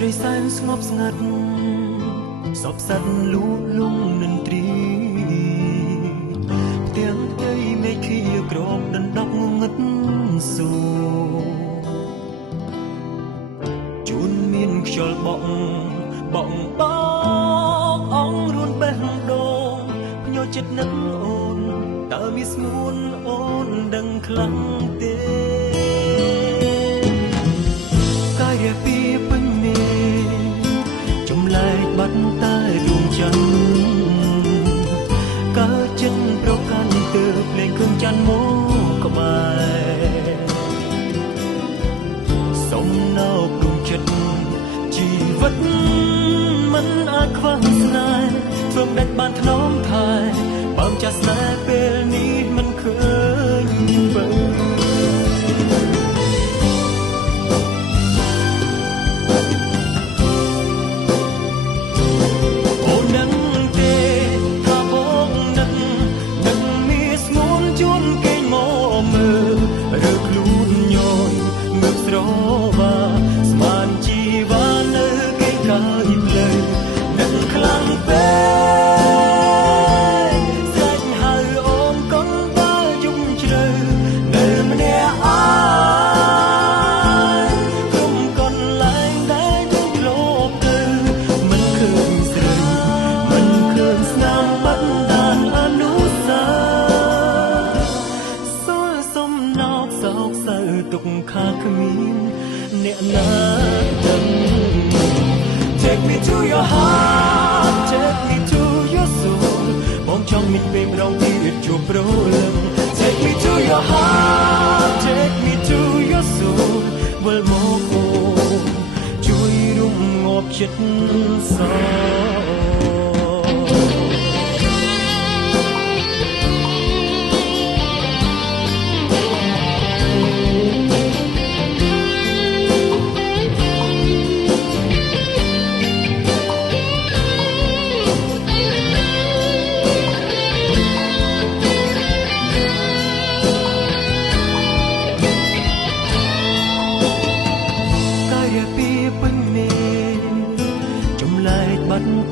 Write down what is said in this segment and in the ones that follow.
ត្រីសែនស្ងប់ស្ងាត់សពសัตว์លូលំនិន្ទ្រីផ្ទាំងផ្ទៃមេឃាក្រមដណ្ដប់ងឹតសួរជួនមានខ្យល់បក់អងរួនបេះដូងភ្ញោចិត្តនឹងអូនតើមានស្ងួនអូនដឹងខ្លាំងទេកាយពីពេញមេចម្លែកបាត់តែដួងច័ន្ទកើចិត្តប្រកាន់ទើបលេងគ្រឿងច័ន្ទមកក្បែរសុំនៅដួងចិត្តជីវិតមិនអាចខ្វះស្នេហ៍ធ្វើមិនដាច់បានថ្នមថែបើមចាស់ស្នេហ៍ពេលនេះមិនឃើញបើទុកខាគ្មានអ្នកណាដឹង Take me to your heart Take me to your soul បងចង់មានពេលម្ដងទៀតជួបប្រលឹង Take me to your heart Take me to your soul វិលមកអូនជួយរំងាប់ចិត្តសោ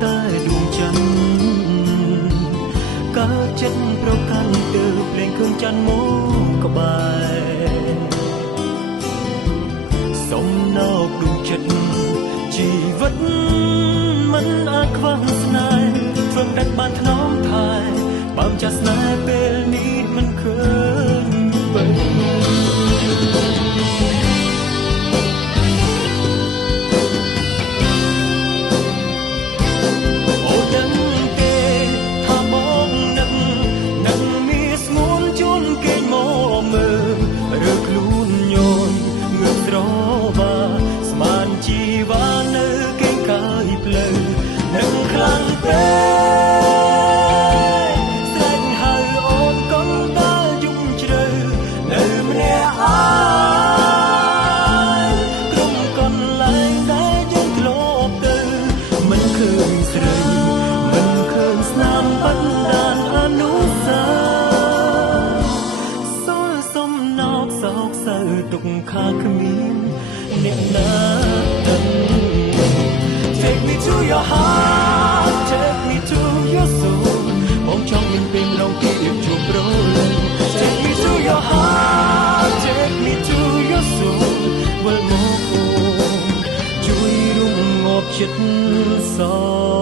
តែដួងច័ន្ទកើចិត្តប្រកាន់ទើបភ្លេងគ្រឿងច័ន្ទមកក្បែរសុំនៅដួងចិត្តជីវិតមិនអាចខ្វះស្នេហ៍ធ្វើមិនដាច់បានថ្នមថែបើមចាស់ស្នេហ៍ពេលនេះមិនឃើញបើទុកខាគ្មានអ្នកណាដឹង Take me to your heart Take me to your soul បងចង់មានពេលម្ដងទៀតជួបប្រលឹង Take me to your heart Take me to your soul វិលមកអូនជួយរំងាប់ចិត្តសោ